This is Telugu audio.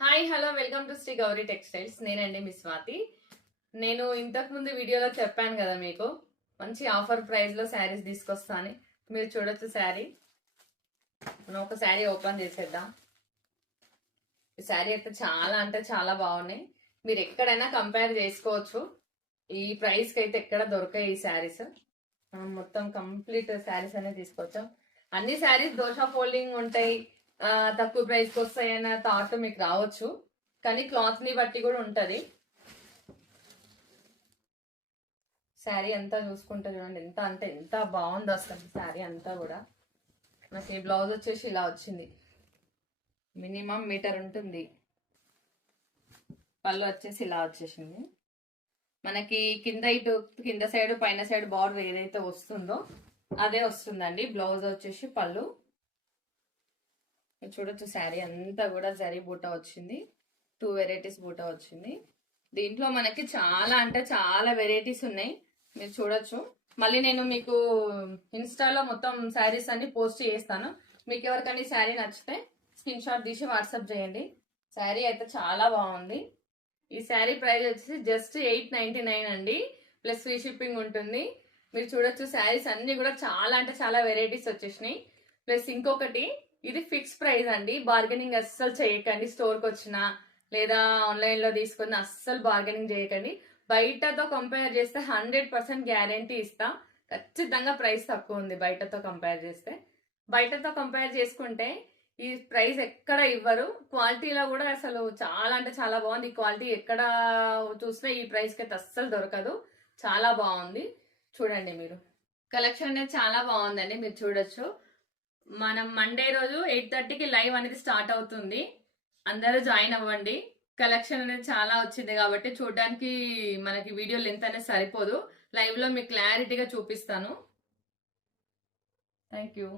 Hi hello welcome to Shri Gauri textiles. నేనండి మీ స్వాతి. నేను ఇంతకు ముందు వీడియోలో చెప్పాను కదా మీకు మంచి ఆఫర్ ప్రైస్ లో శారీస్ తీసుకొస్తాను. మీరు చూడొచ్చు శారీ. మనం ఒక శారీ ఓపెన్ చేసేద్దాం. ఈ శారీ అయితే చాలా అంటే చాలా బాగున్నాయి. మీరు ఎక్కడైనా కంపేర్ చేసుకోవచ్చు. ఈ ప్రైస్ కి అయితే ఎక్కడ దొరకాయి ఈ శారీస్. మనం మొత్తం కంప్లీట్ శారీస్ అనేది తీసుకొచ్చాం. అన్ని శారీస్ దోష ఫోల్డింగ్ ఉంటాయి, తక్కువ ప్రైస్ కి వస్తాయి అన్న థాట్ మీకు రావచ్చు, కానీ క్లాత్ ని బట్టి కూడా ఉంటది. శారీ అంతా చూసుకుంటే చూడండి ఎంత అంటే ఎంత బాగుంది అసలు. శారీ అంతా కూడా నాకు ఈ బ్లౌజ్ వచ్చేసి ఇలా వచ్చింది. మినిమం మీటర్ ఉంటుంది. పళ్ళు వచ్చేసి ఇలా వచ్చేసింది. మనకి ఇటు కింద సైడ్ పైన సైడ్ బార్డర్ ఏదైతే వస్తుందో అదే వస్తుందండి. బ్లౌజ్ వచ్చేసి పళ్ళు చూడొచ్చు. శారీ అంతా కూడా జరీ బూట వచ్చింది. 2 వెరైటీస్ బూట వచ్చింది. దీంట్లో మనకి చాలా అంటే చాలా వెరైటీస్ ఉన్నాయి, మీరు చూడొచ్చు. మళ్ళీ నేను మీకు ఇన్స్టాలో మొత్తం శారీస్ అన్ని పోస్ట్ చేస్తాను. మీకు ఎవరికైనా శారీ నచ్చితే స్క్రీన్ షాట్ తీసి వాట్సాప్ చేయండి. శారీ అయితే చాలా బాగుంది. ఈ శారీ ప్రైస్ వచ్చేసి జస్ట్ 899 అండి, ప్లస్ ఫ్రీ షిప్పింగ్ ఉంటుంది. మీరు చూడొచ్చు శారీస్ అన్ని కూడా చాలా అంటే చాలా వెరైటీస్ వచ్చేసినాయి. ప్లస్ ఇంకొకటి, ఇది ఫిక్స్ ప్రైస్ అండి. బార్గెనింగ్ అస్సలు చేయకండి. స్టోర్కి వచ్చినా లేదా ఆన్లైన్ లో తీసుకున్న అస్సలు బార్గెనింగ్ చేయకండి. బయటతో కంపేర్ చేస్తే 100% గ్యారంటీ ఇస్తా. ఖచ్చితంగా ప్రైస్ తక్కువ ఉంది బయటతో కంపేర్ చేస్తే. బయటతో కంపేర్ చేసుకుంటే ఈ ప్రైస్ ఎక్కడ ఇవ్వరు. క్వాలిటీలో కూడా అసలు చాలా అంటే చాలా బాగుంది. ఈ క్వాలిటీ ఎక్కడ చూసినా ఈ ప్రైస్ కి అయితే అస్సలు దొరకదు. చాలా బాగుంది. చూడండి మీరు. కలెక్షన్ అనేది చాలా బాగుందండి, మీరు చూడొచ్చు. మనం మండే రోజు 8:30కి లైవ్ అనేది స్టార్ట్ అవుతుంది. అందరూ జాయిన్ అవ్వండి. కలెక్షన్ అనేది చాలా వచ్చింది కాబట్టి చూడడానికి మనకి వీడియో లెంత్ అనేది సరిపోదు. లైవ్ లో మీకు క్లారిటీగా చూపిస్తాను. Thank you.